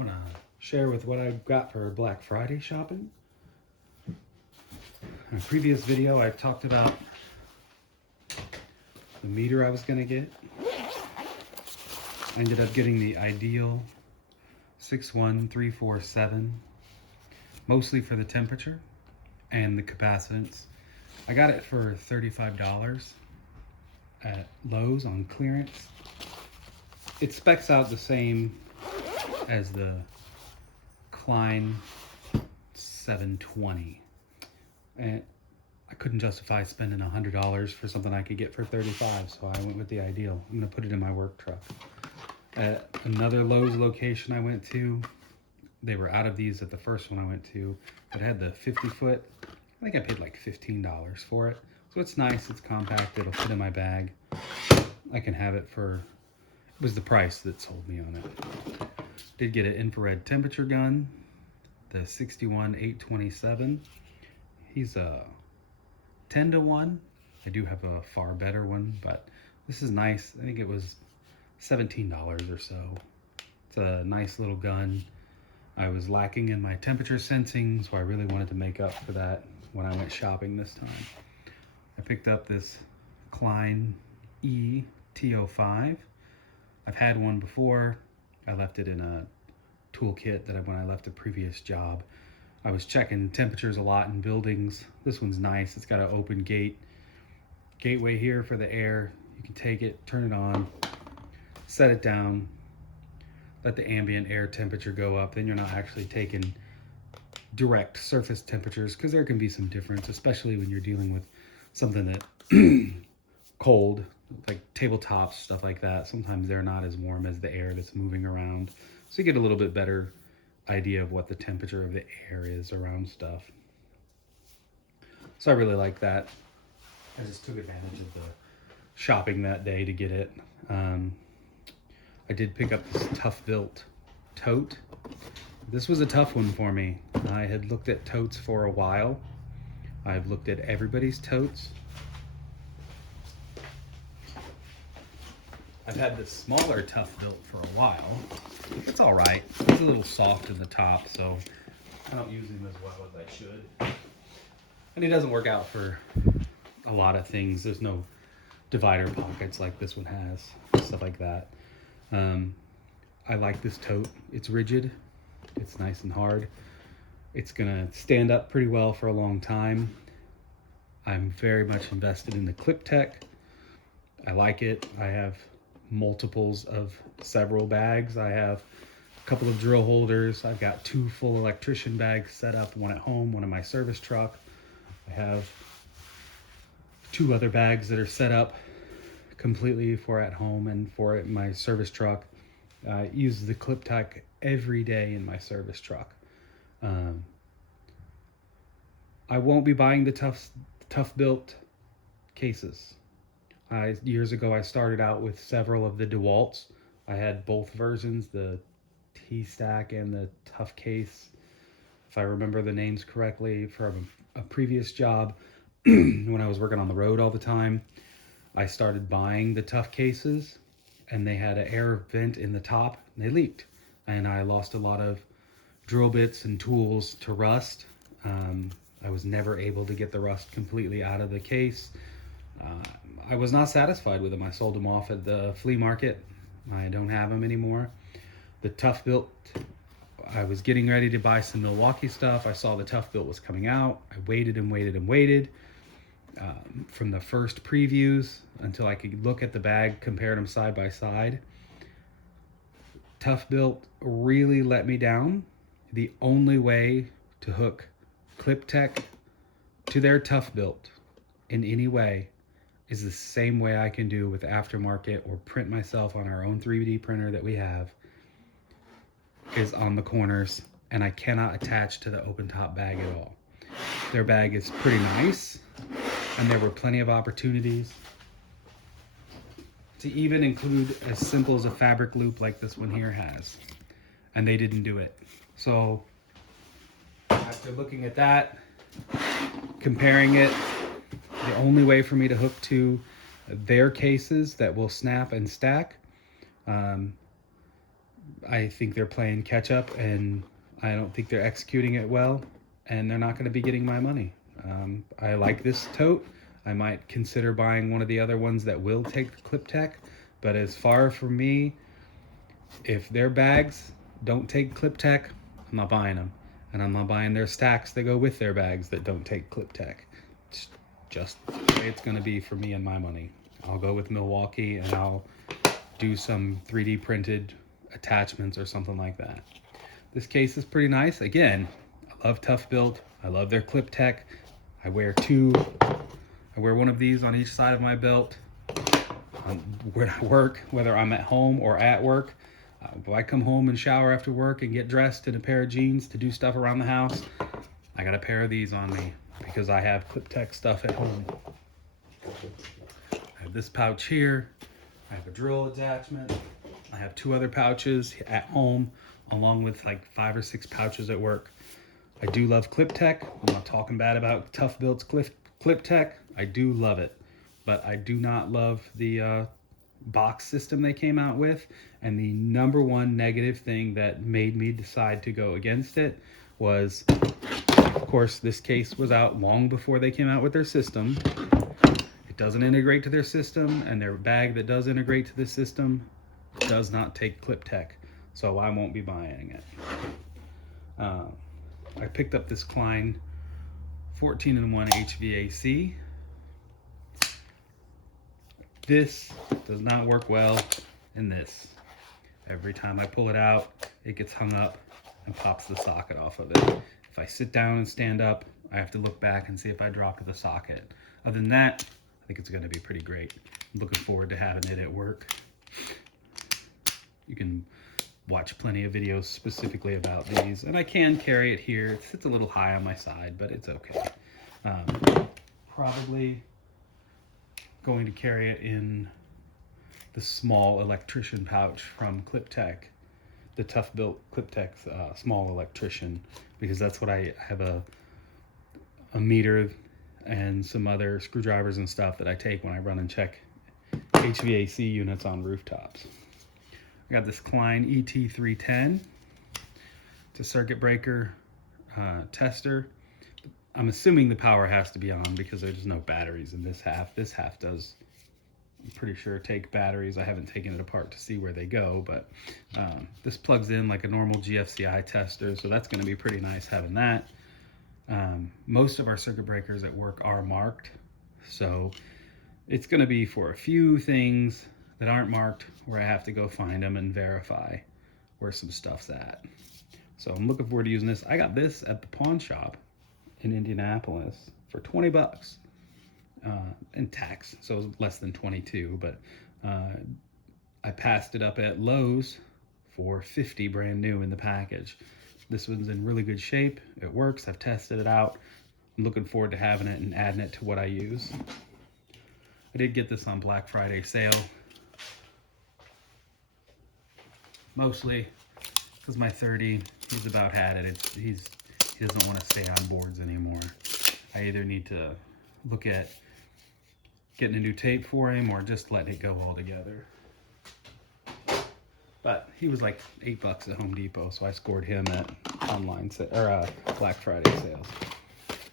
I'm gonna share with what I got for Black Friday shopping. In a previous video, I talked about the meter I was gonna get. I ended up getting the Ideal 61347, mostly for the temperature and the capacitance. I got it for $35 at Lowe's on clearance. It specs out the same as the Klein 720, and I couldn't justify spending $100 for something I could get for $35, so I went with the Ideal. I'm gonna put it in my work truck. At another Lowe's location I went to, they were out of these at the first one I went to, but it had the 50-foot. I think I paid like $15 for it. So it's nice, it's compact, it'll fit in my bag. I can have it for, it was the price that sold me on it. Did get an infrared temperature gun, the 61827. He's a 10-to-1. I do have a far better one, but this is nice. I think it was $17 or so. It's a nice little gun. I was lacking in my temperature sensing, so I really wanted to make up for that when I went shopping this time. I picked up this Klein TO5. I've had one before. I left it in a toolkit that when I left a previous job. I was checking temperatures a lot in buildings. This one's nice. It's got an open gateway here for the air. You can take it, turn it on, set it down, let the ambient air temperature go up. Then you're not actually taking direct surface temperatures, because there can be some difference, especially when you're dealing with something that cold, like tabletops, stuff like that. Sometimes they're not as warm as the air that's moving around. So you get a little bit better idea of what the temperature of the air is around stuff. So I really like that. I just took advantage of the shopping that day to get it. I did pick up this toughbuilt tote. This was a tough one for me. I had looked at totes for a while. I've looked at everybody's totes. I've had this smaller toughbuilt for a while. It's all right. It's a little soft in the top, so I don't use him as well as I should. And he doesn't work out for a lot of things. There's no divider pockets like this one has, stuff like that. I like this tote. It's rigid. It's nice and hard. It's gonna stand up pretty well for a long time. I'm very much invested in the clip tech. I like it. I have multiples of several bags. I have a couple of drill holders. I've got 2 full electrician bags set up, one at home, one in my service truck. I have 2 other bags that are set up completely for at home and for in my service truck. I use the clip tech every day in my service truck. I won't be buying the toughbuilt cases. Years ago, I started out with several of the DeWalt's. I had both versions, the T-Stack and the Tough Case, if I remember the names correctly, from a previous job. When I was working on the road all the time, I started buying the Tough Cases, and they had an air vent in the top, and they leaked. And I lost a lot of drill bits and tools to rust. I was never able to get the rust completely out of the case. I was not satisfied with them. I sold them off at the flea market. I don't have them anymore. The toughbuilt, I was getting ready to buy some Milwaukee stuff. I saw the toughbuilt was coming out. I waited and waited and waited from the first previews until I could look at the bag, compare them side by side. Toughbuilt really let me down. The only way to hook clip tech to their toughbuilt in any way is the same way I can do with aftermarket or print myself on our own 3D printer that we have, is on the corners, and I cannot attach to the open top bag at all. Their bag is pretty nice, and there were plenty of opportunities to even include as simple as a fabric loop like this one here has, and they didn't do it. So after looking at that, comparing it, the only way for me to hook to their cases that will snap and stack, I think they're playing catch up, and I don't think they're executing it well, and they're not going to be getting my money. I like this tote. I might consider buying one of the other ones that will take the clip tech, but as far for me, if their bags don't take clip tech, I'm not buying them. And I'm not buying their stacks that go with their bags that don't take clip tech. It's just the way it's going to be for me and my money. I'll go with Milwaukee, and I'll do some 3D printed attachments or something like that. This case is pretty nice. Again, I love toughbuilt. I love their clip tech. I wear one of these on each side of my belt when I work, whether I'm at home or at work. If I come home and shower after work and get dressed in a pair of jeans to do stuff around the house, I got a pair of these on me because I have clip tech stuff at home. I have this pouch here. I have a drill attachment. I have 2 other pouches at home, along with like 5 or 6 pouches at work. I do love clip tech. I'm not talking bad about toughbuilt's clip tech. I do love it, but I do not love the box system they came out with. And the number one negative thing that made me decide to go against it was, of course, this case was out long before they came out with their system. It doesn't integrate to their system, and their bag that does integrate to the system does not take clip tech, so I won't be buying it. I picked up this Klein 14-in-1 HVAC. This does not work well in this. Every time I pull it out, it gets hung up and pops the socket off of it. If I sit down and stand up, I have to look back and see if I dropped the socket. Other than that, I think it's going to be pretty great. I'm looking forward to having it at work. You can watch plenty of videos specifically about these, and I can carry it here. It sits a little high on my side, but it's okay. Probably going to carry it in the small electrician pouch from Clip Tech, the toughbuilt Clip Tech small electrician, because that's what I have a meter and some other screwdrivers and stuff that I take when I run and check HVAC units on rooftops. I got this Klein ET310. It's a circuit breaker tester. I'm assuming the power has to be on because there's no batteries in this half. This half does, I'm pretty sure, take batteries. I haven't taken it apart to see where they go, but this plugs in like a normal GFCI tester, so that's going to be pretty nice having that. Most of our circuit breakers at work are marked, so it's going to be for a few things that aren't marked where I have to go find them and verify where some stuff's at. So I'm looking forward to using this. I got this at the pawn shop in Indianapolis for 20 bucks and tax, so it was less than 22, but I passed it up at Lowe's for 50 brand new in the package. This one's in really good shape. It works. I've tested it out. I'm looking forward to having it and adding it to what I use. I did get this on Black Friday sale, mostly because my 30, he's about had it. He doesn't want to stay on boards anymore. I either need to look at getting a new tape for him or just letting it go altogether. But he was like $8 at Home Depot, so I scored him at Black Friday sales.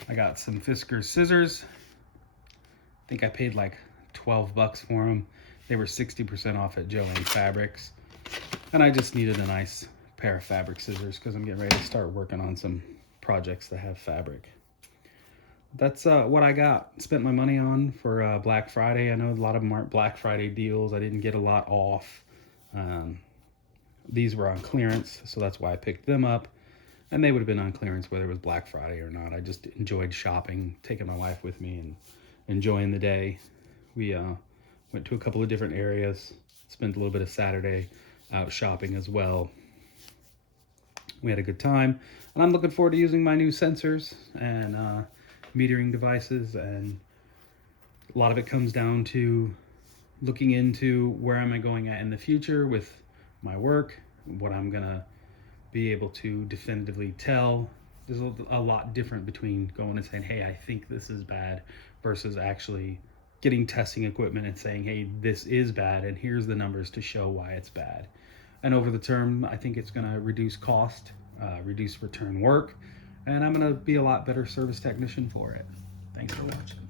I got some Fiskars scissors. I think I paid like 12 bucks for them. They were 60% off at Joann Fabrics. And I just needed a nice pair of fabric scissors because I'm getting ready to start working on some projects that have fabric. That's what I got. Spent my money on for Black Friday. I know a lot of them aren't Black Friday deals. I didn't get a lot off. These were on clearance, so that's why I picked them up. And they would have been on clearance whether it was Black Friday or not. I just enjoyed shopping, taking my wife with me, and enjoying the day. We went to a couple of different areas, spent a little bit of Saturday out shopping as well. We had a good time, and I'm looking forward to using my new sensors and metering devices, and a lot of it comes down to looking into where am I going at in the future with my work, what I'm gonna be able to definitively tell. There's a lot different between going and saying, hey, I think this is bad, versus actually getting testing equipment and saying, hey, this is bad and here's the numbers to show why it's bad. And over the term, I think it's going to reduce cost, reduce return work, and I'm going to be a lot better service technician for it. Thanks for watching.